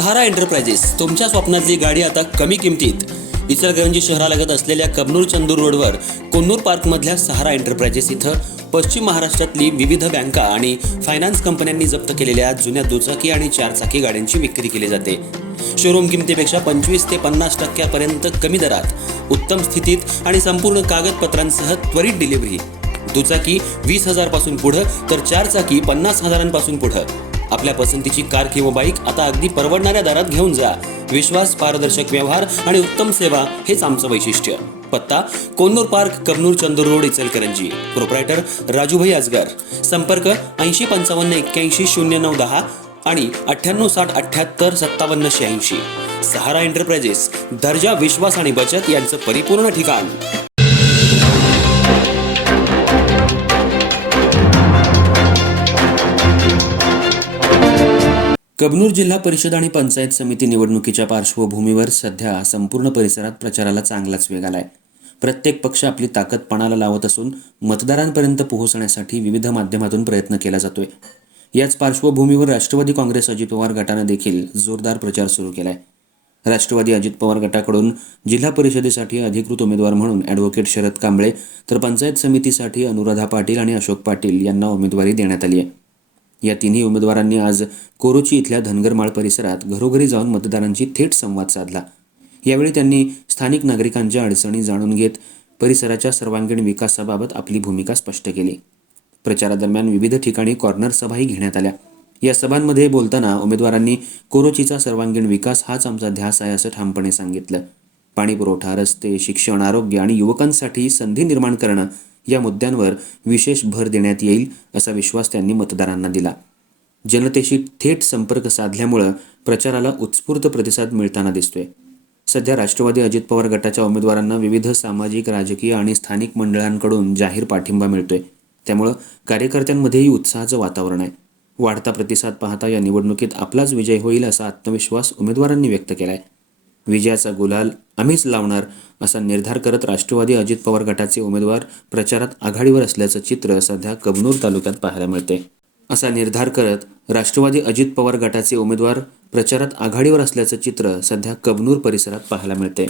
सहारा enterprises तुमच्या स्वप्नातली गाडी आता कमी किमतीत. इचलकरंजी शहरालगत असलेल्या कबनूर चंदूर रोडवर कोन्नूर पार्कमधल्या सहारा एंटरप्राइजेस इथं पश्चिम महाराष्ट्रातली विविध बँका आणि फायनान्स कंपन्यांनी जप्त केलेल्या जुन्या दुचाकी आणि चारचाकी गाड्यांची विक्री केली जाते. शोरूम किमतीपेक्षा 25 ते 50% कमी दरात, उत्तम स्थितीत आणि संपूर्ण कागदपत्रांसह त्वरित डिलिव्हरी. दुचाकी 20,000 पासून पुढे तर चारचाकी 50,000 पासून पुढे. आपल्या पसंतीची कार किंवा बाईक आता अगदी परवडणाऱ्या दरात घेऊन जा. विश्वास, पारदर्शक व्यवहार आणि उत्तम सेवा हेच आमचं वैशिष्ट्य. पत्ता Konnur park, Kabnur Chandur road, Ichalkaranji. Proprietor Rajubhai Ajgar. संपर्क 8055810910 आणि 9860785786. सहारा एंटरप्राइजेस, दर्जा, विश्वास आणि बचत यांचं परिपूर्ण ठिकाण. कबनूर जिल्हा परिषद आणि पंचायत समिती निवडणुकीच्या पार्श्वभूमीवर सध्या संपूर्ण परिसरात प्रचाराला चांगलाच वेग आलाय. प्रत्येक पक्ष आपली ताकद पणाला लावत असून मतदारांपर्यंत पोहोचण्यासाठी विविध माध्यमातून प्रयत्न केला जातोय. याच पार्श्वभूमीवर राष्ट्रवादी काँग्रेस अजित पवार गटानं देखील जोरदार प्रचार सुरू केलाय. राष्ट्रवादी अजित पवार गटाकडून जिल्हा परिषदेसाठी अधिकृत उमेदवार म्हणून ॲडव्होकेट शरद कांबळे, तर पंचायत समितीसाठी अनुराधा पाटील आणि अशोक पाटील यांना उमेदवारी देण्यात आली आहे. या तिन्ही उमेदवारांनी आज कोरोची इथल्या धनगरमाळ परिसरात घरोघरी जाऊन मतदारांशी थेट संवाद साधला. यावेळी त्यांनी स्थानिक नागरिकांच्या अडचणी जाणून घेत परिसराच्या सर्वांगीण विकासाबाबत आपली भूमिका स्पष्ट केली. प्रचारादरम्यान विविध ठिकाणी कॉर्नर सभाही घेण्यात आल्या. या सभांमध्ये बोलताना उमेदवारांनी कोरोचीचा सर्वांगीण विकास हाच आमचा ध्यास आहे असं ठामपणे सांगितलं. पाणीपुरवठा, रस्ते, शिक्षण, आरोग्य आणि युवकांसाठी संधी निर्माण करणं या मुद्द्यांवर विशेष भर देण्यात येईल असा विश्वास त्यांनी मतदारांना दिला. जनतेशी थेट संपर्क साधल्यामुळं प्रचाराला उत्स्फूर्त प्रतिसाद मिळताना दिसतोय. सध्या राष्ट्रवादी अजित पवार गटाच्या उमेदवारांना विविध सामाजिक, राजकीय आणि स्थानिक मंडळांकडून जाहीर पाठिंबा मिळतोय. त्यामुळं कार्यकर्त्यांमध्येही उत्साहाचं वातावरण आहे. वाढता प्रतिसाद पाहता या निवडणुकीत आपलाच विजय होईल असा आत्मविश्वास उमेदवारांनी व्यक्त केलाय. विजयाचा गुलाल आम्हीच लावणार असा निर्धार करत राष्ट्रवादी अजित पवार गटाचे उमेदवार प्रचारात आघाडीवर असल्याचं चित्र सध्या कबनूर तालुक्यात पाहायला मिळते. असा निर्धार करत राष्ट्रवादी अजित पवार गटाचे उमेदवार प्रचारात आघाडीवर असल्याचं चित्र सध्या कबनूर परिसरात पाहायला मिळते.